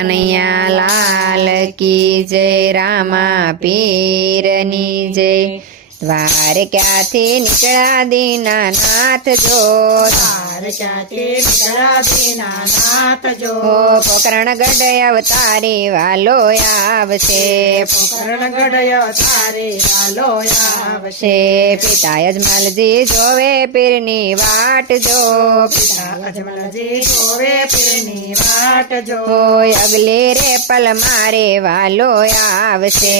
કનૈયા લાલ કી જય રામા પીરની જય. દ્વારકાથી નીકળ્યા દીના નાથ જો દ્વારકાથી નીકળ્યા દીનાનાથ જો ઓ પોકરણ ગઢ અવતારી વાલો આવશે પોકરણગઢ તારે વાલો આવશે છે પિતા યજમાલજી જોવે પીરની વાટ જો અજમલજી જોવે પીરની વાટ જો હોય અગલી રે પલ મારે વાલો આવશે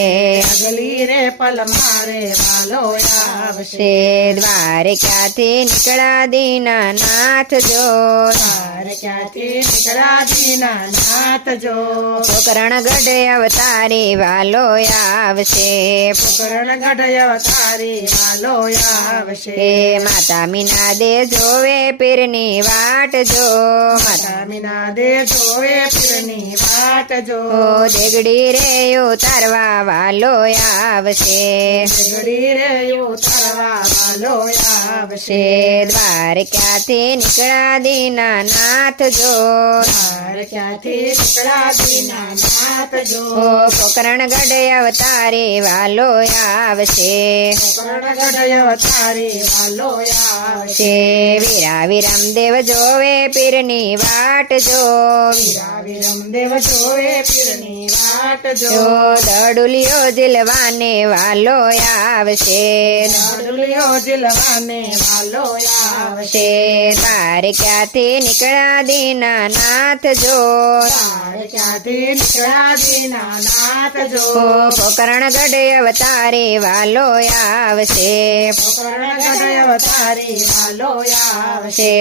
અગલી રે પલ મારે વાલો આવશે છે દ્વારકાથી નીકળ્યા દીના નાથ જો દ્વારકાથી નીકળ્યા દીનાનાથ જો પોકરણ ગઢ અવતારી વાલો આવશે પોકરણગઢ તારે વાલો આવશે હે માતા મીના દે જોવે પીરની વાટ જો માતા સ્વામિના દે જોવે પીરની વાટ જો ઓ દેગડી રે ઉતારવા વાલો આવશે ઘડી રે ઉતારવા વાલો આવશે છે દ્વારકાથી નીકળ્યા દીના નાથ જો ક્યાંથી નીકળ્યા દીના નાથ જો ઓ પોકરણ ગઢ અવતારી વાલો આવશે કરણગઢ તારી વાલો આવશે છે વીરા વિરમ દેવ જોવે પીરની વાટ જો વિરમદેવ જોવે પીરની વાટ જો જો દડુલિયો જીલવાને વાલો આવશે ડુલિયો જીલવાને વાલો આવશે છે દ્વારકાથી નીકળ્યા દીના નાથ જો ક્યાંથી નીકળ્યા દીના નાથ જો ઓ પોકરણ ગઢ અવતારી વાલો આવશે કરણગઢ તારી વાલો આવશે છે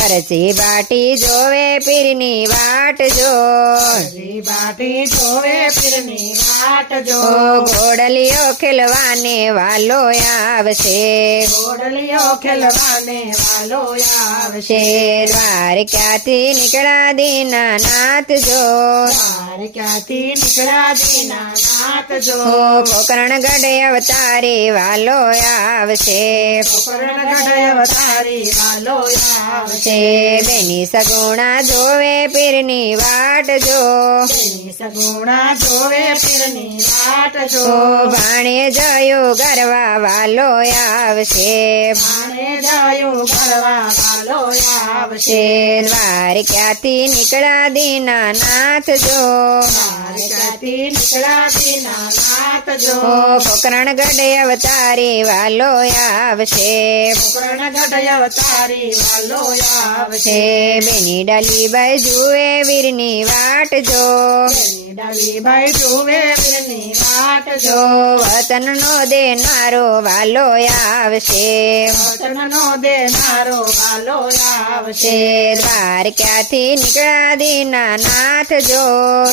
હરજી બાટી જોવે પીરની વાટ જો હરી બાટી જોવે પીરની વાટ જો ઓ ઘોડલિયો ખેલવાને વાલો આવશે ઘોડલીઓ ખેલવાને વાલો આવશે છે દ્વારકાથી નીકળ્યા દીના નાથ જો તાર ક્યાંથી નીકળ્યા દીના નાથ જો ઓ પોકરણ ગઢ અવતારી વાલો આવશે કરણગઢ તારી વાલો આવશે છે બેની સગુણા જોવે પીરની વાટ જો તેની સગુણા જોવે પીરની વાટ જો ઓ ભાણે જયો ગરવા વાલો આવશે માણે જાયું ભરવા વાલો આવશે છે દ્વારકાથી નીકળ્યા દીના નાથ જો તાર ક્યાંથી નીકળ્યા દીના નાથ જો ઓ પોકરણ ગઢ અવતારી વાલો આવશે કરણગઢ તારી વાલો આવશે છે બેની ડાલી બાઈ જુએ વીરની વાટ જો વતન નો દેનારો વાલો આવશે. વતન નો દેનારો વાલો આવશે. દ્વાર ક્યાંથી નીકળ્યા દીના નાથ જો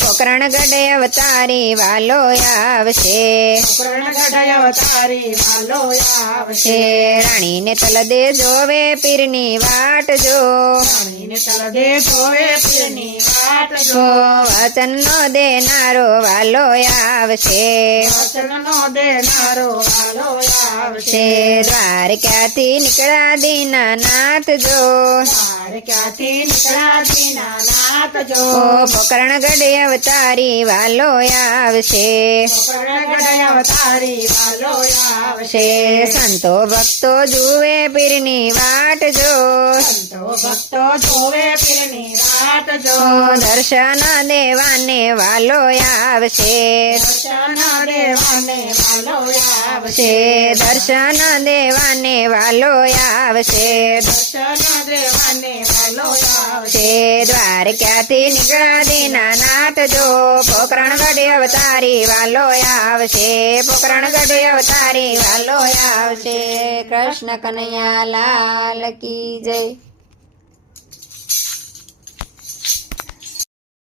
પોકરણ ગઢ અવતારી વાલો આવશે કરણગઢ તારી વાલો આવશે છે રાણીને તલદે જોવે પીરની વાટ જો રાણીને તલદે જોવે પીરની વાટ ઓ જો વચનનો દેનારો વાલો આવશે વચનનો દેનારો વાલો આવશે છે દ્વારકાથી નીકળ્યા દીના નાથ જો તાર ક્યાંથી નીકળ્યા દીના નાથ જો ઓ પોકરણ ગઢ અવતારી વાલો આવશે કરણગઢ તારી વાલો આવશે છે સંતો ભક્તો જુએ પીરની વાટ જો સંતો ભક્તો જોવે પીરની વાટ જો ઓ દર્શન દેવાને વાલો આવશે. દર્શન દેવાને વાલો આવશે. દર્શન દેવાને વાલો આવશે. આવશે દ્વારકાથી નીકળ્યા દીના નાથ જો પોકરણ ગઢ અવતારી વાલો આવશે. પોકરણ ગઢ અવતારી વાલો આવશે. કૃષ્ણ કનૈયા લાલ કી જય.